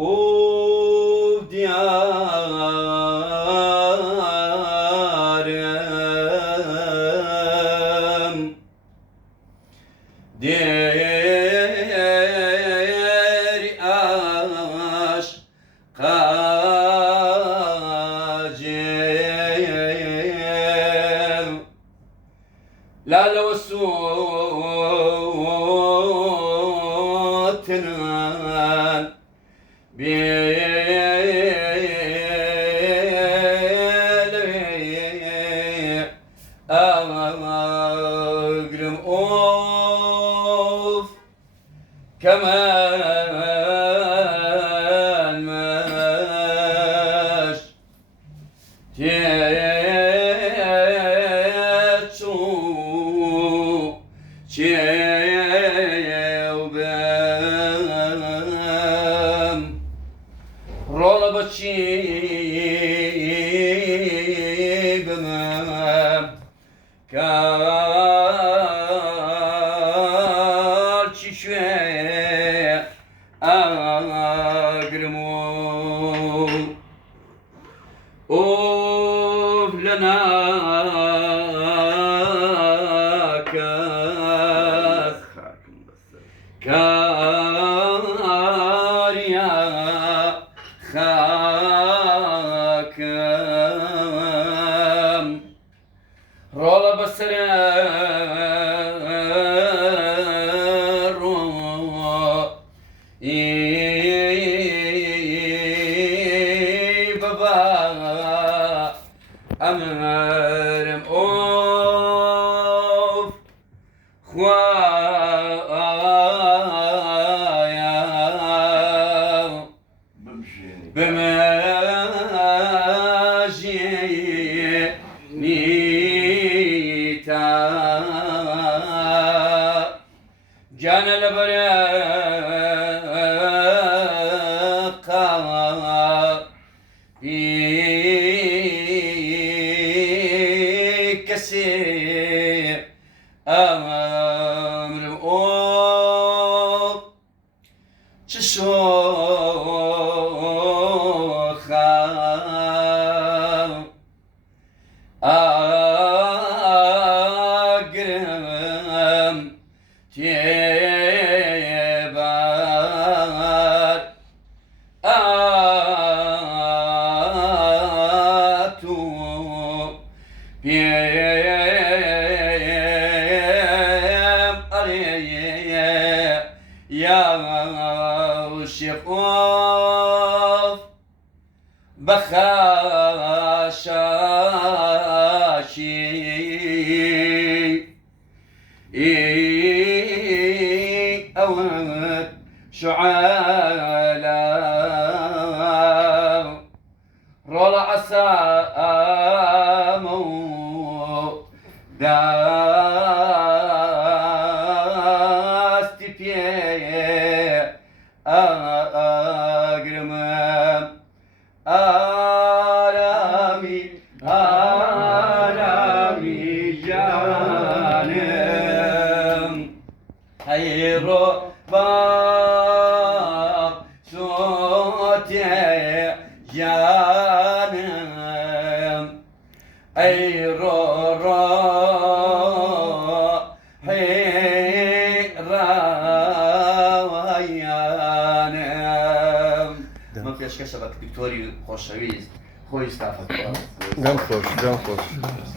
of diyarım der aşka cem lale ve suğutnan أغرم أوف كمان ماش تيتشو تيوبام رولا بچي بمام كارچي شوي أغرمو أوف لنا كاريا خاكم رولا بسر بابا أمرم أوف خوايا بمجي نيتا جان البرقا كسي أمر أوف شوخا أقرم تيبار آتو بيم أريه يا شيخوف بخاشاشي أود شعالا رولا عسامو داستي بيه أقرمم آرامي آرامي جانم هيرو باب صوتي جانم أي رو رو حيرانم من پیشکش وقت دکتوری خوشویست خوی استافت Ganz kurz, ganz kurz.